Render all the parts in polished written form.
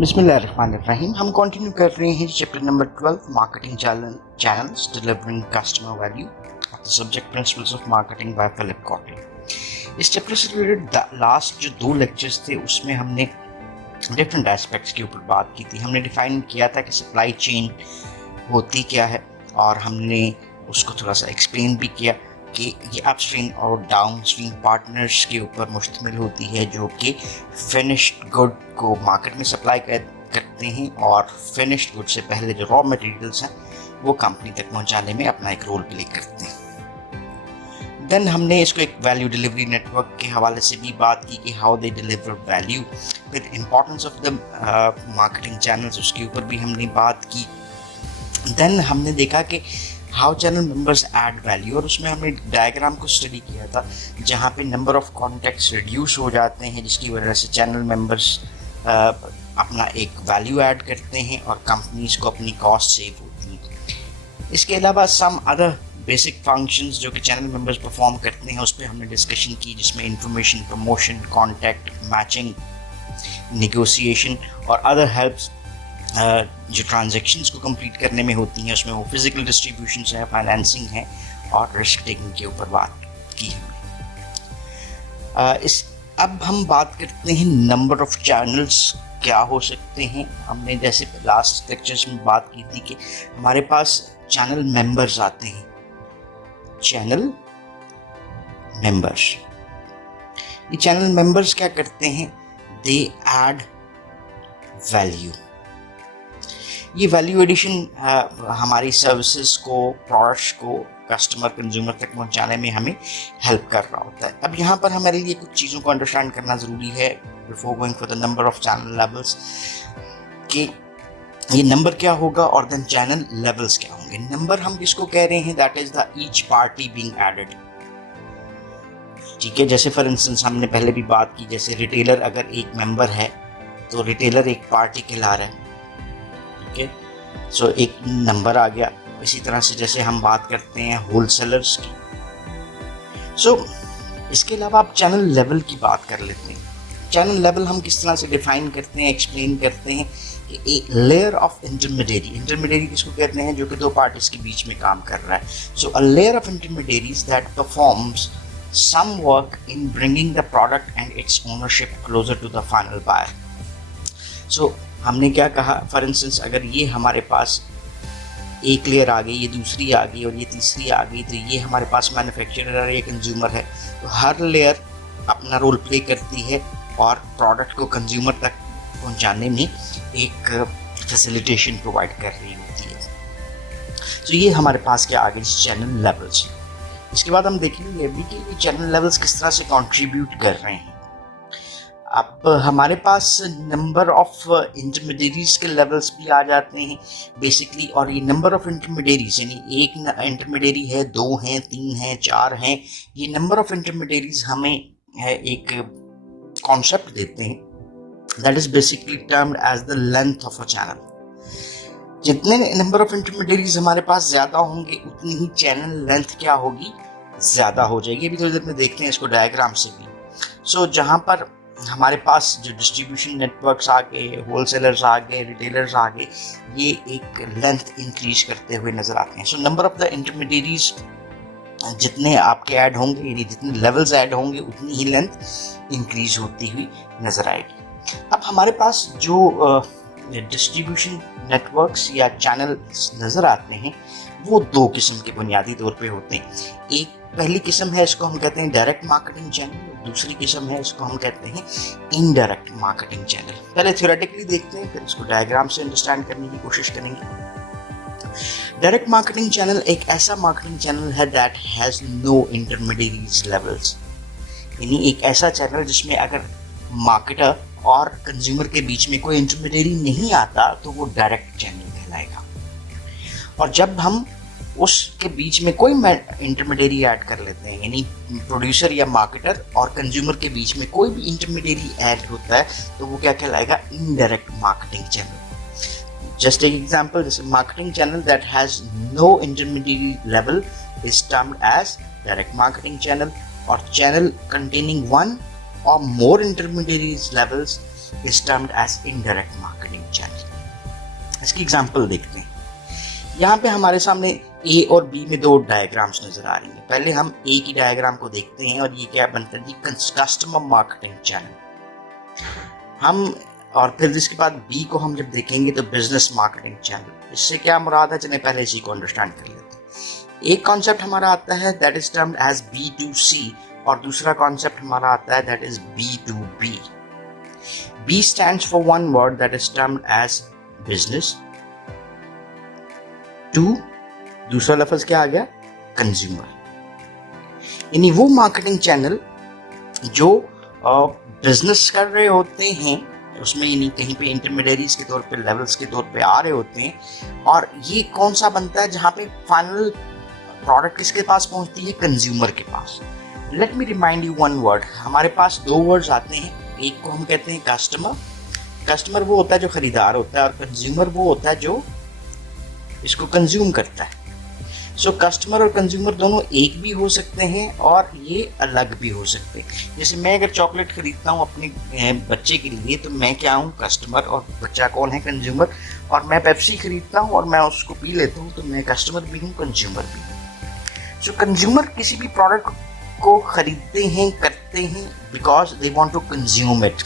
बिस्मिल्लाहिर्रहमानिर्रहीम। हम कंटिन्यू कर रहे हैं chapter number 12 marketing channels delivering customer value of the subject principles of marketing by Philip Kotler. इस चैप्टर से रिलेटेड लास्ट जो 2 लेक्चर्स थे उसमें हमने डिफरेंट एस्पेक्ट्स के ऊपर बात की थी। हमने डिफाइन किया था कि सप्लाई चेन होती क्या है और हमने उसको थोड़ा सा एक्सप्लेन भी किया कि ये अपस्ट्रीम और डाउनस्ट्रीम पार्टनर्स के ऊपर मुश्तमिल होती है जो कि फिनिश्ड गुड को मार्केट में सप्लाई करते हैं और फिनिश्ड गुड से पहले जो रॉ मटेरियल्स हैं वो कंपनी तक पहुंचाने में अपना एक रोल प्ले करते हैं। देन हमने इसको एक वैल्यू डिलीवरी नेटवर्क के हवाले से भी बात की कि हाउ दे डिलीवर वैल्यू, फिर importance of the marketing channels उसके ऊपर भी हमने बात की। देन हमने देखा कि how channel members add value और उसमें हमने डायग्राम को स्टडी किया था जहाँ पे नंबर ऑफ कॉन्टैक्ट्स रिड्यूस हो जाते हैं जिसकी वजह से चैनल मेंबर्स अपना एक वैल्यू ऐड करते हैं और कंपनीज को अपनी कॉस्ट सेव होती है। इसके अलावा सम अदर बेसिक फंक्शंस जो कि चैनल मेंबर्स परफॉर्म करते हैं उस पर हमने डिस्कशन की, जिसमें information promotion, contact, matching, negotiation और अदर हेल्प्स जो ट्रांजैक्शंस को कंप्लीट करने में होती हैं। उसमें वो फिजिकल डिस्ट्रीब्यूशन है, फाइनेंसिंग है और रिस्क टेकिंग के ऊपर बात की हमने। अब हम बात करते हैं नंबर ऑफ चैनल्स क्या हो सकते हैं। हमने जैसे लास्ट लेक्चर्स में बात की थी कि हमारे पास चैनल मेंबर्स आते हैं। चैनल मेंबर्स, ये चैनल मेंबर्स क्या करते हैं? They add value. ये वैल्यू एडिशन हमारी सर्विसेज को, प्रोडक्ट्स को कस्टमर कंज्यूमर तक पहुंचाने में हमें हेल्प कर रहा होता है। अब यहाँ पर हमारे लिए कुछ चीज़ों को अंडरस्टैंड करना ज़रूरी है before going for the number of channel levels कि ये नंबर क्या होगा और देन चैनल लेवल्स क्या होंगे। नंबर हम किसको कह रहे हैं? That is the each party being added. ठीक है, जैसे फॉर इंस्टेंस हमने पहले भी बात की, जैसे रिटेलर अगर एक मेंबर है तो रिटेलर एक पार्टी कहला रहा है। ठीक है, सो एक नंबर आ गया। इसी तरह से जैसे हम बात करते हैं होलसेलर्स की। सो इसके अलावा आप चैनल लेवल की बात कर लेते हैं। चैनल लेवल हम किस तरह से डिफाइन करते हैं, एक्सप्लेन करते हैं कि एक लेयर ऑफ इंटरमीडिएरी। इंटरमीडिएरी किसको कहते हैं? जो कि दो पार्टीज के बीच में काम कर रहा है। So a layer of intermediaries that performs some work in bringing the product and its ownership closer to the final buyer. So हमने क्या कहा? फॉर इंस्टेंस अगर ये हमारे पास एक लेयर आ गई, ये दूसरी आ गई और ये तीसरी आ गई, तो ये हमारे पास मैन्युफैक्चरर और ये कंज्यूमर है, तो हर लेयर अपना रोल प्ले करती है और प्रोडक्ट को कंज्यूमर तक पहुंचाने में एक फैसिलिटेशन प्रोवाइड कर रही होती है। तो ये हमारे पास क्या आ गए? Channel levels. इसके बाद हम देखेंगे अभी कि ये चैनल लेवल्स किस तरह से कंट्रीब्यूट कर रहे हैं। अब हमारे पास नंबर ऑफ इंटरमीडिएरीज के लेवल्स भी आ जाते हैं बेसिकली, और ये नंबर ऑफ इंटरमीडिएरीज यानी एक इंटरमीडिएरी है, 2 हैं, 3 हैं, 4 हैं, ये नंबर ऑफ इंटरमीडिएरीज हमें एक कॉन्सेप्ट देते हैं that is basically termed as the length of a channel. जितने नंबर ऑफ इंटरमीडिएरीज हमारे पास ज्यादा होंगे उतनी ही चैनल लेंथ क्या होगी? ज्यादा हो जाएगी। अभी थोड़ी देर में देखते हैं इसको डायग्राम से भी। सो जहाँ पर हमारे पास जो डिस्ट्रीब्यूशन नेटवर्क्स आ गए, होलसेलर्स आ गए, रिटेलर्स आ गए, ये एक लेंथ इंक्रीज करते हुए नजर आते हैं। सो नंबर ऑफ द इंटरमीडिएरीज जितने आपके ऐड होंगे यानी जितने लेवल्स ऐड होंगे उतनी ही लेंथ इंक्रीज होती हुई नजर आएगी। अब हमारे पास जो डिस्ट्रीब्यूशन नेटवर्क्स या चैनल नज़र आते हैं वो 2 किस्म के बुनियादी तौर पे होते हैं। एक पहली किस्म है, इसको हम कहते हैं डायरेक्ट मार्केटिंग चैनल। दूसरी किस्म है, इसको हम कहते हैं इनडायरेक्ट मार्केटिंग चैनल। पहले थ्योरेटिकली देखते हैं, फिर इसको डायग्राम से अंडरस्टैंड करने की कोशिश करेंगे। डायरेक्ट मार्केटिंग चैनल एक ऐसा मार्केटिंग चैनल है दैट हैज़ नो इंटरमीडिएरीज लेवल्स, यानी एक ऐसा चैनल जिसमें अगर मार्केटर और कंज्यूमर के बीच में कोई इंटरमीडिएरी नहीं आता तो वो डायरेक्ट चैनल कहलाएगा। और जब हम उसके बीच में कोई इंटरमीडिएरी ऐड कर लेते हैं, यानी प्रोड्यूसर या मार्केटर और कंज्यूमर के बीच में कोई भी इंटरमीडिएरी ऐड होता है, तो वो क्या कहलाएगा? Indirect marketing channel. जस्ट एक एग्जांपल, जैसे marketing channel that has no intermediary level is termed as direct marketing channel, और channel containing 1 or more intermediaries levels is termed as indirect marketing इसकी एग्जांपल देखते हैं। यहाँ पे हमारे सामने ए और बी में दो डायग्राम्स नजर आ रही हैं। पहले हम ए की डायग्राम को देखते हैं और ये क्या बनता है जी, कस्टमर मार्केटिंग चैनल। हम और फिर इसके बाद बी को हम जब देखेंगे तो बिजनेस मार्केटिंग चैनल। इससे क्या मुराद है, चलिए पहले इसी को अंडरस्टैंड कर लेते हैं। एक कॉन्सेप्ट हमारा आता है that is termed as B2C और दूसरा कॉन्सेप्ट हमारा आता है that is B2B। B stands for one word that is termed as business. 2 दूसरा लफ्ज क्या आ गया, कंज्यूमर। यानी वो मार्केटिंग चैनल जो बिजनेस कर रहे होते हैं, उसमें यानी कहीं पे इंटरमीडिएरीज के तौर पे, लेवल्स के तौर पे आ रहे होते हैं। और ये कौन सा बनता है जहां पे फाइनल प्रोडक्ट किसके पास पहुंचती है, कंज्यूमर के पास। Let me remind you one word, हमारे पास दो वर्ड्स आते हैं। एक को हम कहते हैं कस्टमर। कस्टमर वो होता है जो खरीदार होता है और कंज्यूमर वो होता है जो इसको कंज्यूम करता है। सो कस्टमर और कंज्यूमर दोनों एक भी हो सकते हैं और ये अलग भी हो सकते हैं। जैसे मैं अगर चॉकलेट खरीदता हूँ अपने बच्चे के लिए तो मैं क्या हूँ, कस्टमर, और बच्चा कौन है, कंज्यूमर। और मैं पेप्सी खरीदता हूँ और मैं उसको पी लेता हूँ तो मैं कस्टमर भी हूँ, कंज्यूमर भी हूँ। सो कंज्यूमर किसी भी प्रोडक्ट को खरीदते हैं, करते हैं because they want to consume it.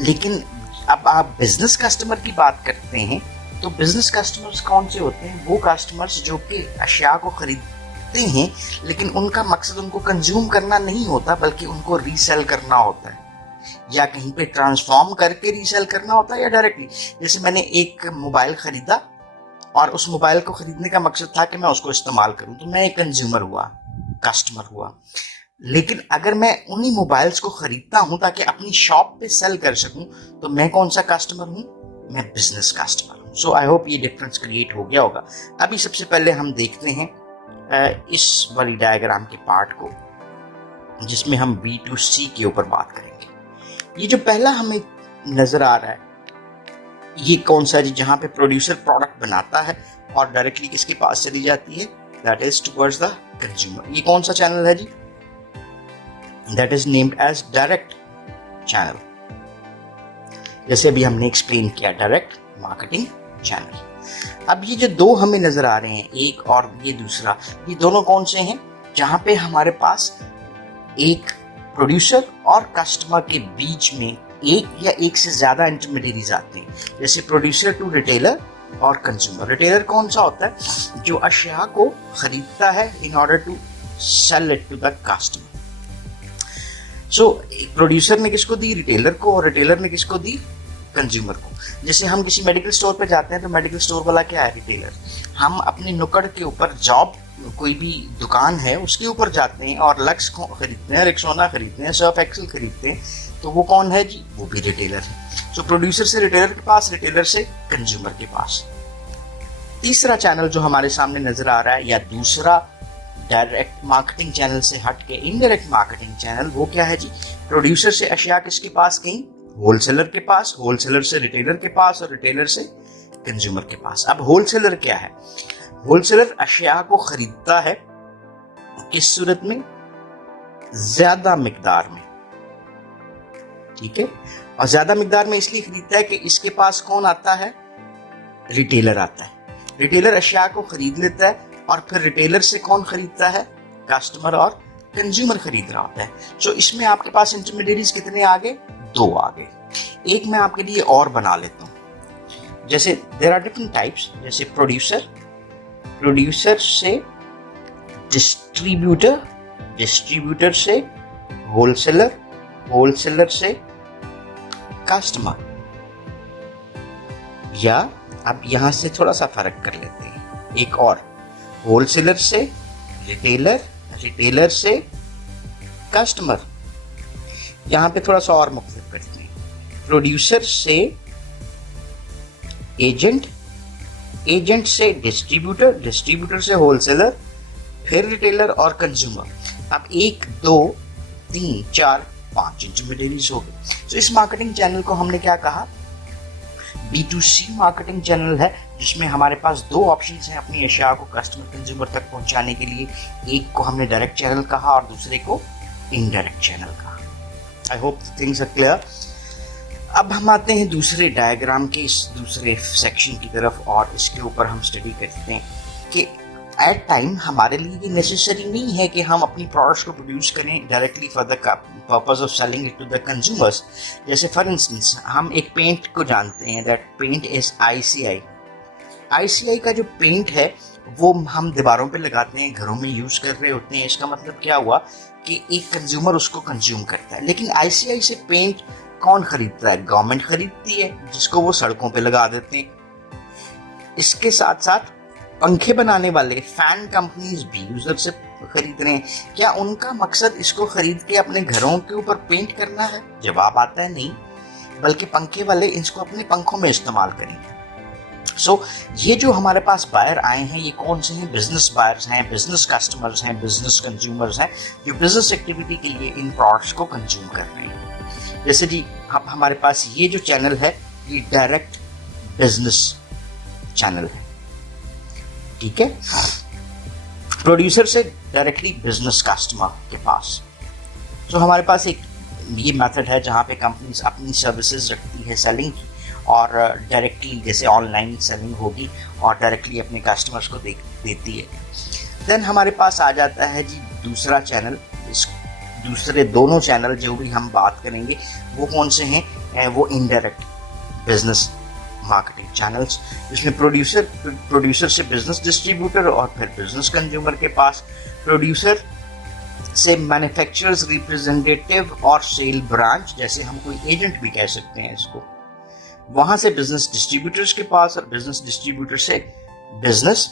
लेकिन अब आप बिजनेस कस्टमर की बात करते हैं तो बिजनेस कस्टमर्स कौन से होते हैं, वो कस्टमर्स जो कि अशिया को खरीदते हैं लेकिन उनका मकसद उनको कंज्यूम करना नहीं होता बल्कि उनको रीसेल करना होता है, या कहीं पे ट्रांसफॉर्म करके रीसेल करना होता है या डायरेक्टली। जैसे मैंने एक मोबाइल खरीदा और उस मोबाइल को खरीदने का मकसद था कि मैं उसको इस्तेमाल करूं, तो मैं एक कंज्यूमर हुआ, कस्टमर हुआ। लेकिन अगर मैं उन्हीं मोबाइल्स को खरीदता हूं ताकि अपनी शॉप पे सेल कर सकूं तो मैं कौन सा कस्टमर हूं, मैं बिजनेस कस्टमर हूं। सो आई होप ये डिफरेंस क्रिएट हो गया होगा। अभी सबसे पहले हम देखते हैं इस वाली डायग्राम के पार्ट को जिसमें हम B2C के ऊपर बात करेंगे। ये जो पहला हमें नजर आ रहा है ये कौन सा है, जहां पे प्रोड्यूसर प्रोडक्ट बनाता है और डायरेक्टली किसके पास चली जाती है, that is towards the consumer. ये कौन सा चैनल है जी, that is named as direct channel. जैसे अभी हमने एक्सप्लेन किया, डायरेक्ट मार्केटिंग चैनल। अब ये जो दो हमें नजर आ रहे हैं, एक और ये दूसरा, ये दोनों कौन से हैं, जहां पे हमारे पास एक प्रोड्यूसर और कस्टमर के बीच में एक या एक से ज्यादा इंटरमीडिएरीज आते हैं। जैसे प्रोड्यूसर टू रिटेलर और कंज्यूमर। रिटेलर कौन सा होता है, जो अशिया को खरीदता है in order to sell it to the customer. So producer ने किसको दी, रिटेलर को, और रिटेलर ने किसको दी, कंज्यूमर को। जैसे हम किसी मेडिकल स्टोर पे जाते हैं तो मेडिकल स्टोर वाला क्या है, रिटेलर। हम अपने नुक्कड़ के ऊपर जॉब, कोई भी दुकान है उसके ऊपर जाते हैं और लक्स खरीदते हैं, रेक्सोना खरीदते हैं, सर्फ एक्सेल खरीदते हैं, तो वो कौन है जी, वो भी रिटेलर है। सो प्रोड्यूसर से रिटेलर के पास, रिटेलर से कंज्यूमर के पास। तीसरा चैनल जो हमारे सामने नजर आ रहा है, या दूसरा डायरेक्ट मार्केटिंग चैनल से हट के इनडायरेक्ट मार्केटिंग चैनल, वो क्या है जी, प्रोड्यूसर से अशिया किसके पास गई, होलसेलर के पास, होलसेलर से रिटेलर के पास और रिटेलर से कंज्यूमर के पास। अब होलसेलर क्या है, होलसेलर अशिया को खरीदता है किस सूरत में, ज्यादा मिकदार में, ठीक है। और ज्यादा मिकदार में इसलिए खरीदता है कि इसके पास कौन आता है, रिटेलर आता है। रिटेलर अशिया को खरीद लेता है और फिर रिटेलर से कौन खरीदता है, कस्टमर और कंज्यूमर खरीद रहा होता है। तो इसमें आपके पास इंटरमीडिएरीज कितने आ गए, दो आ गए। एक मैं आपके लिए और बना लेता हूं। जैसे देयर आर डिफरेंट टाइप्स, जैसे प्रोड्यूसर, प्रोड्यूसर से डिस्ट्रीब्यूटर, डिस्ट्रीब्यूटर से होलसेलर, होलसेलर से कस्टमर। या अब यहां से थोड़ा सा फर्क कर लेते हैं, एक और, होलसेलर से रिटेलर, रिटेलर से कस्टमर। यहां पे थोड़ा सा और मुख्तलिफ करते हैं, प्रोड्यूसर से एजेंट, एजेंट से डिस्ट्रीब्यूटर, डिस्ट्रीब्यूटर से होलसेलर, फिर रिटेलर और कंज्यूमर। अब 1 2 3 4 5 इंटरमीडिएरीज हो गए। तो इस मार्केटिंग चैनल को हमने क्या कहा, B2C मार्केटिंग चैनल है, जिसमें हमारे पास दो ऑप्शंस हैं अपनी अशिया को कस्टमर कंज्यूमर तक पहुंचाने के लिए। एक को हमने डायरेक्ट चैनल कहा और दूसरे को इनडायरेक्ट चैनल कहा। I hope things are clear. अब हम आते हैं दूसरे डायग्राम के इस दूसरे सेक्शन की तरफ और इसके ऊपर हम स्टडी करते हैं कि एट टाइम हमारे लिए ये नेसेसरी नहीं है कि हम अपनी प्रोडक्ट्स को प्रोड्यूस करें directly for the purpose of selling it to the consumers. जैसे फॉर इंस्टेंस हम एक पेंट को जानते हैं, that paint is ICI। ICI का जो पेंट है वो हम दीवारों पे लगाते हैं, घरों में यूज़ कर रहे होते हैं। इसका मतलब क्या हुआ कि एक कंज्यूमर उसको कंज्यूम करता है। लेकिन ICI से पेंट कौन खरीदता है? गवर्नमेंट खरीदती है, जिसको वो सड़कों पे लगा देते हैं। इसके साथ साथ पंखे बनाने वाले फैन कंपनीज भी यूजर से खरीद रहे हैं। क्या उनका मकसद इसको खरीद के अपने घरों के ऊपर पेंट करना है? जवाब आता है नहीं, बल्कि पंखे वाले इसको अपने पंखों में इस्तेमाल करेंगे। सो ये जो हमारे पास बायर आए हैं, ये कौन से हैं? बिजनेस बायर्स हैं, बिजनेस कस्टमर्स हैं, बिजनेस कंज्यूमर्स हैं, जो बिजनेस एक्टिविटी के लिए इन प्रोडक्ट्स को कंज्यूम कर रहे हैं। जैसे जी अब हमारे पास ये जो चैनल है ये डायरेक्ट बिजनेस चैनल है, ठीक है, प्रोड्यूसर से डायरेक्टली बिजनेस कस्टमर के पास। तो हमारे पास एक ये मेथड है जहाँ पे कंपनीज अपनी सर्विसेज रखती है सेलिंग की, और डायरेक्टली जैसे ऑनलाइन सेलिंग होगी और डायरेक्टली अपने कस्टमर्स को देती है। देन हमारे पास आ जाता है जी दूसरा चैनल। इस दूसरे दोनों चैनल जो भी हम बात करेंगे वो कौन से हैं? वो इनडायरेक्ट बिजनेस मार्केटिंग चैनल्स, जिसमें प्रोड्यूसर से बिजनेस डिस्ट्रीब्यूटर और फिर बिजनेस कंज्यूमर के पास, प्रोड्यूसर से मैन्युफैक्चरर्स रिप्रेजेंटेटिव और सेल ब्रांच, जैसे हम कोई एजेंट भी कह सकते हैं इसको, वहां से बिजनेस डिस्ट्रीब्यूटर्स के पास और बिजनेस डिस्ट्रीब्यूटर से बिजनेस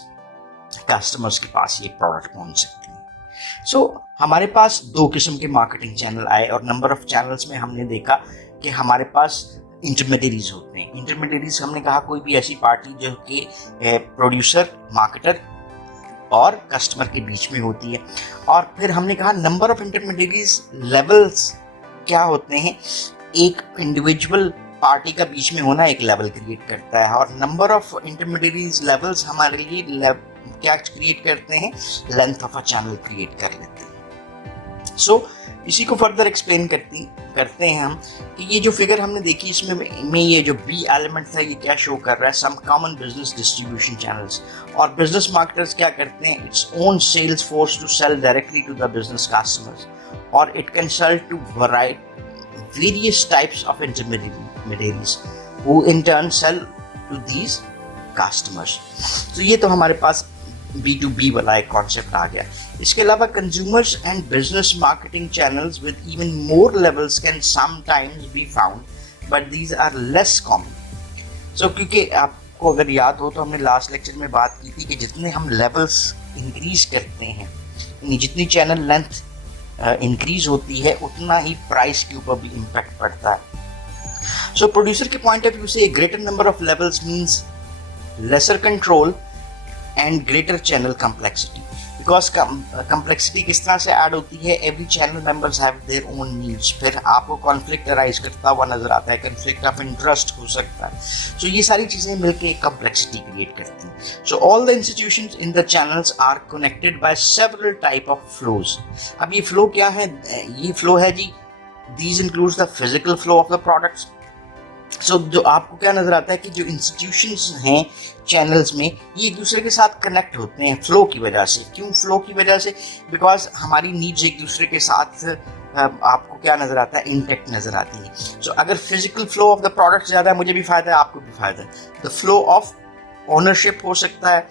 कस्टमर्स के पास ये प्रोडक्ट पहुंच सकते हैं। सो हमारे पास दो किस्म के मार्केटिंग चैनल आए और नंबर ऑफ चैनल्स में हमने देखा कि हमारे पास इंटरमीडियरीज होते हैं। इंटरमीडियरीज हमने कहा कोई भी ऐसी पार्टी जो कि प्रोड्यूसर, मार्केटर और कस्टमर के बीच में होती है। और फिर हमने कहा नंबर ऑफ इंटरमीडियरीज लेवल्स क्या होते हैं? एक इंडिविजुअल पार्टी का बीच में होना एक लेवल क्रिएट करता है, और नंबर ऑफ इंटरमीडियरीज लेवल्स हमारे लिए क्या क्रिएट करते हैं? Length of a channel create कर लेते हैं। सो इसी को फर्दर एक्सप्लेन करते हैं हम कि ये जो फिगर हमने देखी इसमें ये जो बी एलिमेंट था ये क्या शो कर रहा है? Some common business distribution channels. और बिजनेस मार्केटर्स क्या करते हैं? Its own sales force to sell directly to the business customers, और it can sell to various types of intermediaries who in turn sell to these customers. तो ये तो हमारे पास B2B वाला एक कॉन्सेप्ट आ गया। इसके अलावा consumers and business marketing channels with even more levels can sometimes be found, but these are less common. So क्योंकि आपको अगर याद हो तो हमने लास्ट लेक्चर में बात की थी कि जितने हम लेवल्स इंक्रीज करते हैं, जितनी चैनल लेंथ इंक्रीज होती है, उतना ही प्राइस के ऊपर भी इम्पैक्ट पड़ता है। सो प्रोड्यूसर के पॉइंट ऑफ व्यू से greater number of levels means lesser control and greater channel complexity. Because complexity किस तरह से ऐड होती है? Every channel members have their own needs. फिर आपको कॉन्फ्लिक्ट अराइज करता हुआ नजर आता है, कॉन्फ्लिक्ट ऑफ इंटरेस्ट हो सकता है। सो ये सारी चीजें मिलकर एक कम्प्लेक्सिटी क्रिएट करती हैं। So all the institutions in the channels are connected by several type of flows. अब ये फ्लो क्या है? ये फ्लो है जी, these includes the physical flow of the products. So जो आपको क्या नजर आता है कि जो इंस्टीट्यूशंस हैं चैनल्स में, ये एक दूसरे के साथ कनेक्ट होते हैं फ्लो की वजह से। क्यों फ्लो की वजह से? बिकॉज हमारी नीड्स एक दूसरे के साथ आपको क्या नजर आता है? इंटैक्ट नजर आती है। सो अगर physical flow of the product ज्यादा है, मुझे भी फायदा है, आपको भी फायदा है। द फ्लो ऑफ ओनरशिप हो सकता है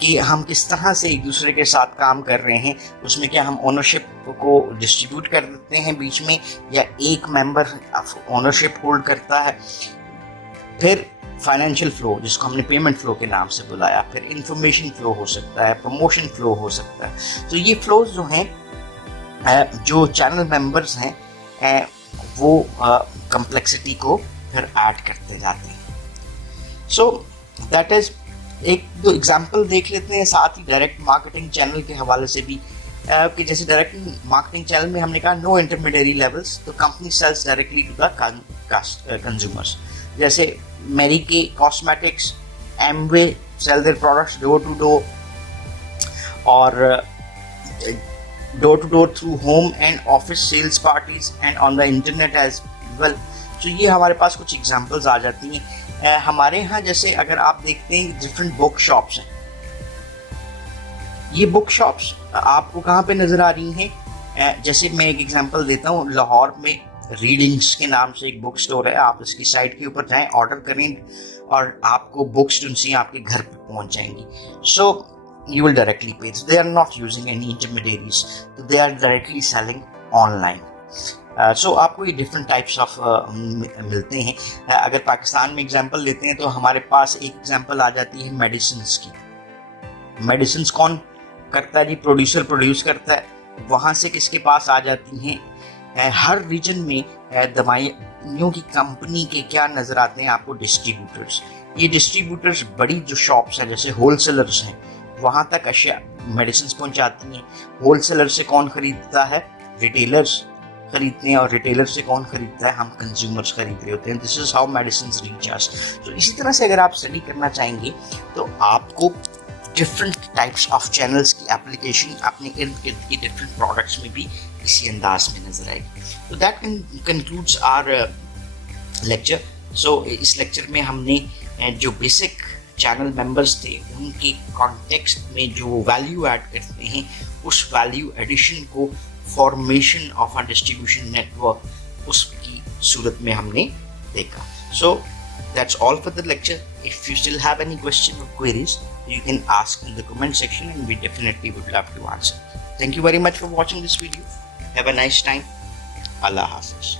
कि हम किस तरह से एक दूसरे के साथ काम कर रहे हैं, उसमें क्या हम ओनरशिप को डिस्ट्रीब्यूट कर देते हैं बीच में, या एक मेंबर ओनरशिप होल्ड करता है। फिर फाइनेंशियल फ्लो, जिसको हमने पेमेंट फ्लो के नाम से बुलाया। फिर इंफॉर्मेशन फ्लो हो सकता है, प्रमोशन फ्लो हो सकता है। तो ये फ्लोज जो हैं, जो चैनल मेंबर्स हैं, वो कम्प्लेक्सिटी को फिर ऐड करते जाते हैं। सो दैट इज एक दो एग्जाम्पल देख लेते हैं, साथ ही डायरेक्ट मार्केटिंग चैनल के हवाले से भी कि जैसे डायरेक्ट मार्केटिंग चैनल में हमने कहा नो इंटरमीडियरी लेवल्स, तो company sales directly to the consumers. जैसे Mary Kay cosmetics, Amway sell their products door to door, और door to door through home and office sales parties and on the internet as well. तो ये हमारे पास कुछ examples आ जाती हैं। हमारे यहाँ जैसे अगर आप देखते हैं डिफरेंट बुक शॉप्स हैं, ये बुक शॉप्स आपको कहाँ पे नज़र आ रही हैं? जैसे मैं एक एग्जांपल देता हूँ, लाहौर में रीडिंग्स के नाम से एक बुक स्टोर है। आप इसकी साइट के ऊपर जाएं, ऑर्डर करें और आपको बुक्स जो सी आपके घर पे पहुंच जाएंगी। सो you will directly pay. So they are not using any intermediaries. So they are directly selling online. So आपको ये different types of मिलते हैं। अगर पाकिस्तान में एग्जांपल लेते हैं तो हमारे पास एक एग्जांपल आ जाती है मेडिसिन्स की। मेडिसिन्स कौन करता है जी? प्रोड्यूसर प्रोड्यूस करता है। वहाँ से किसके पास आ जाती हैं? हर रीजन में दवाइयों की कंपनी के क्या नज़र आते हैं आपको? डिस्ट्रीब्यूटर्स। ये डिस्ट्रीब्यूटर्स बड़ी जो शॉप्स हैं जैसे होलसेलर्स हैं, वहाँ तक अशिया मेडिसिन पहुँचाती हैं। होलसेलर से कौन खरीदता है? रिटेलर्स खरीदते हैं। और रिटेलर से कौन खरीदता है? हम कंज्यूमर्स खरीद रहे होते हैं। This is how medicine reach अस। तो इसी तरह से अगर आप स्टडी करना चाहेंगे तो आपको डिफरेंट टाइप्स ऑफ चैनल्स की एप्लीकेशन अपने इर्द गिर्द की डिफरेंट प्रोडक्ट्स में भी इसी अंदाज में नजर आएगी। तो दैट कंक्लूड्स आवर लेक्चर। सो इस लेक्चर में हमने जो बेसिक चैनल मेंबर्स थे उनके कॉन्टेक्स्ट में जो वैल्यू ऐड करते हैं, उस वैल्यू एडिशन को formation of a distribution network उसकी सूरत में हमने देखा। So that's all for the lecture. If you still have any question और queries you can ask in the comment section and we definitely would love to answer. Thank you very much for watching this video. Have a nice time. Allah Hafiz.